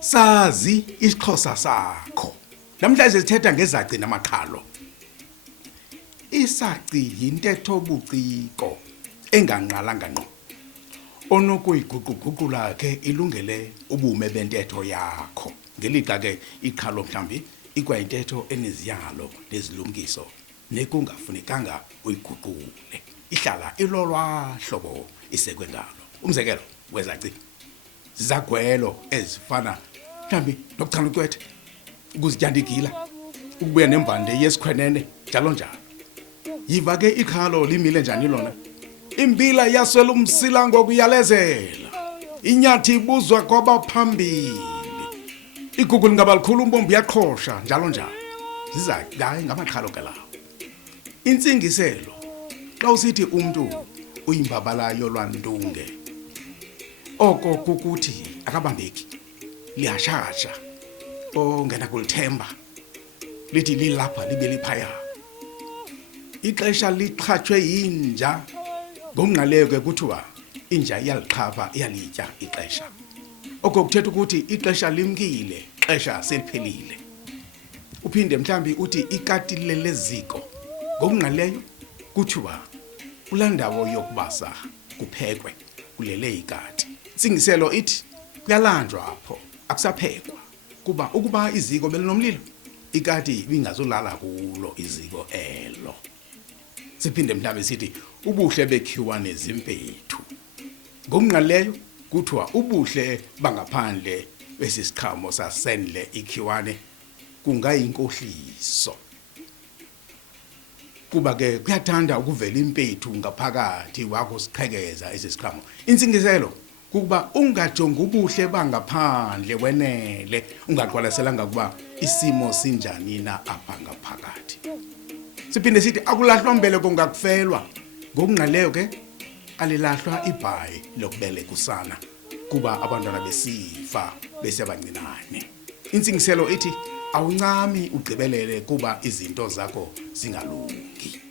sazi isiXhosa sakho. Namhlanje sithetha ngezaci namaqhalo. Isaci yintetho buciko enganqalanga ngqo. Onokuyiguquguqula ke ilungele ubume bentetho yakho. Ngelixa ke iqhalo mhlambi ikwayintetho eneziyalo nezilungiso nekungafunekanga uyiguqule. Ihlala ilolwa hlobo isekwe ngalo. Umzekelo wezaci zizagwelo ezifana mhlambi nokuchanukwethe, ukuzityandigila, ukubuya nemvande yesikhwenene njalo njalo. Yiva ke iqhalo limile njani lona? Impila yaswela umsila ngokuyalezela. Inyathi ibuzwa kwabaphambili. Igugu lingaba likhulu umbombo yaqhosha njalo njalo. Zizaci hayi ngamaqhalo ke lawo. Intsingiselo xa usithi umuntu uyimbabala yolwantunge, oko kukuthi akabambeki, liyashasha, ongena kulithemba, lithi lilapha libe liphaya. Ixesha liqhathwe yinja, ngomnqaleyo ke kuthiwa inja iyaliqhapha iyalitya ixesha. Oko kuthetha ukuthi ixesha limkile, ixesha seliphelile. Uphinde mhlambi uthi ikati leleziko, ngomnqaleyo kuthiwa kulaa ndawo yokubasa kuphekwe kulele ikati. Intsingiselo ithi kuyalanjwa apho, akusaphekwa, kuba ukuba iziko belinomlilo, ikati ibingazolala kulo iziko elo. Siphinde mhlambi sithi ubuhle bekhiwa nezimpethu, ngomnqaleyo kuthiwa ubuhle bangaphandle besisiqhamo sasendle ikhiwane kungayinkohliso. Kuba ke kuyathanda ukuvela impethu ngaphakathi wakho siqhekeza esisiqhamo. Intsingiselo kuba ungajonga ubuhle bangaphandle wenele, ungaqwalaselanga kuba isimo sinjani na apha ngaphakathi. Siphinde sithi akulahlwa mbeleko ngakufelwa, ngokungqaleyo ke alilahlwa ibhayi lokubeleka usana kuba abantwana besifa besebancinane. Intsingiselo ithi awuncami ugqibelele kuba izinto zakho zingalungi.